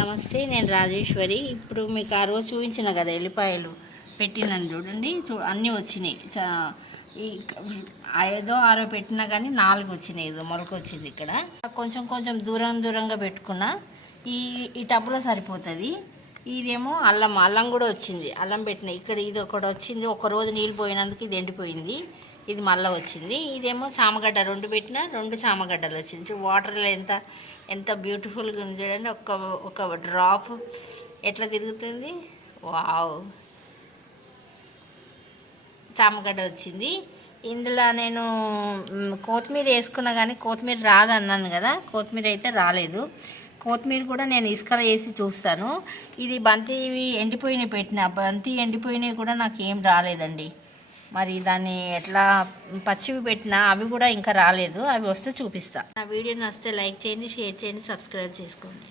నమస్తే, నేను రాజేశ్వరి. ఇప్పుడు మీకు ఆ రోజు చూపించిన కదా ఎల్లిపాయలు పెట్టినాను చూడండి. అన్నీ వచ్చినాయి. ఈ 5 6 పెట్టినా కానీ 4 వచ్చినాయి. ఏదో మొలక వచ్చింది. ఇక్కడ కొంచెం కొంచెం దూరంగా పెట్టుకున్నా. ఈ టబ్లో సరిపోతుంది. ఇదేమో అల్లం కూడా వచ్చింది. అల్లం పెట్టిన ఇక్కడ ఇది ఒకటి వచ్చింది. ఒకరోజు నీళ్ళు పోయినందుకు ఇది ఎండిపోయింది. ఇది మళ్ళీ వచ్చింది. ఇదేమో చామగడ్డ 2 పెట్టినా 2 చామగడ్డలు వచ్చింది. వాటర్లో ఎంత బ్యూటిఫుల్గా ఉంది చూడండి. ఒక డ్రాప్ ఎట్లా తిరుగుతుంది. వావ్, చామగడ్డ వచ్చింది. ఇందులో నేను కొత్తిమీర వేసుకున్నా కానీ కొత్తిమీర రాదన్నాను కదా. కొత్తిమీర అయితే రాలేదు. కొత్తిమీర కూడా నేను ఇసుకలో వేసి చూస్తాను. ఇది బంతివి ఎండిపోయినవి పెట్టిన బంతి ఎండిపోయినవి కూడా నాకు ఏం రాలేదండి. మరి దాన్ని ఎట్లా పచ్చివి పెట్టినా అవి కూడా ఇంకా రాలేదు. అవి వస్తే చూపిస్తా. నా వీడియో నచ్చితే లైక్ చేయండి, షేర్ చేయండి, సబ్స్క్రైబ్ చేసుకోండి.